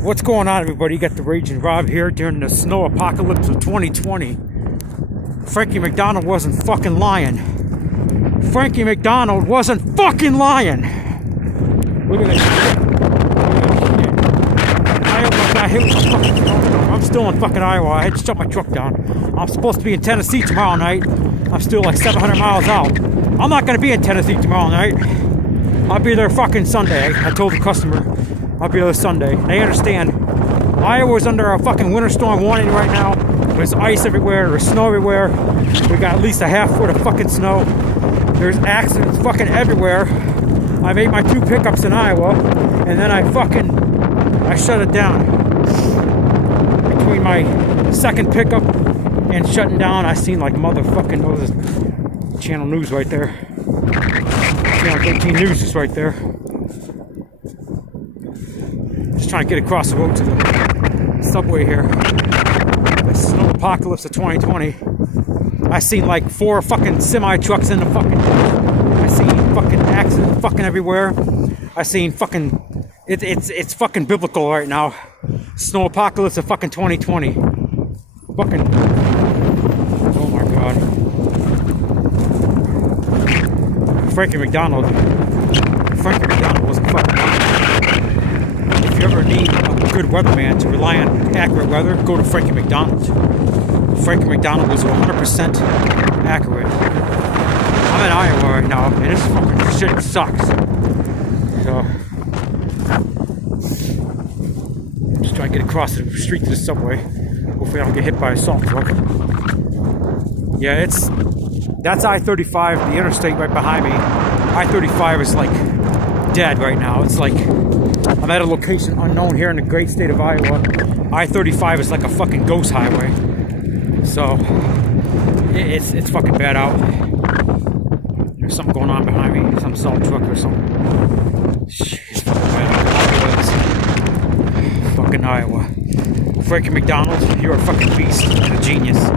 What's going on, everybody? You got the Raging Rob here during the snow apocalypse of 2020. Frankie McDonald wasn't fucking lying. Frankie McDonald wasn't fucking lying. Look at this shit. Iowa got hit with a fucking snowstorm. I'm still in fucking Iowa. I had to shut my truck down. I'm supposed to be in Tennessee tomorrow night. I'm still like 700 miles out. I'm not gonna be in Tennessee tomorrow night. I'll be there fucking Sunday. I told the customer I'll be there Sunday. They understand. Iowa's under a fucking winter storm warning right now. There's ice everywhere. There's snow everywhere. We got at least a half foot of fucking snow. There's accidents fucking everywhere. I made my 2 pickups in Iowa, and then I shut it down. Between my second pickup and shutting down, I seen like motherfucking, what was this? Channel News right there. Channel 13 News is right there. Just trying to get across the road to the subway here. The snow apocalypse of 2020. I seen like 4 fucking semi trucks in the fucking. I seen fucking accidents fucking everywhere. I seen fucking. It's fucking biblical right now. Snow apocalypse of fucking 2020. Fucking. Oh my god. Frankie McDonald was a fucking lying. If you ever need a good weatherman to rely on accurate weather, go to Frankie McDonald. Frankie McDonald was 100% accurate. I'm in Iowa right now, and this fucking shit sucks. So, I'm just trying to get across the street to the subway. Hopefully I don't get hit by a salt truck. Yeah, that's I-35, the interstate right behind me. I-35 is like dead right now. It's like I'm at a location unknown here in the great state of Iowa. I-35 is like a fucking ghost highway. So it's fucking bad out. There's something going on behind me, some salt truck or something. It's fucking bad out. Fucking Iowa. Frankie McDonald, you're a fucking beast and a genius.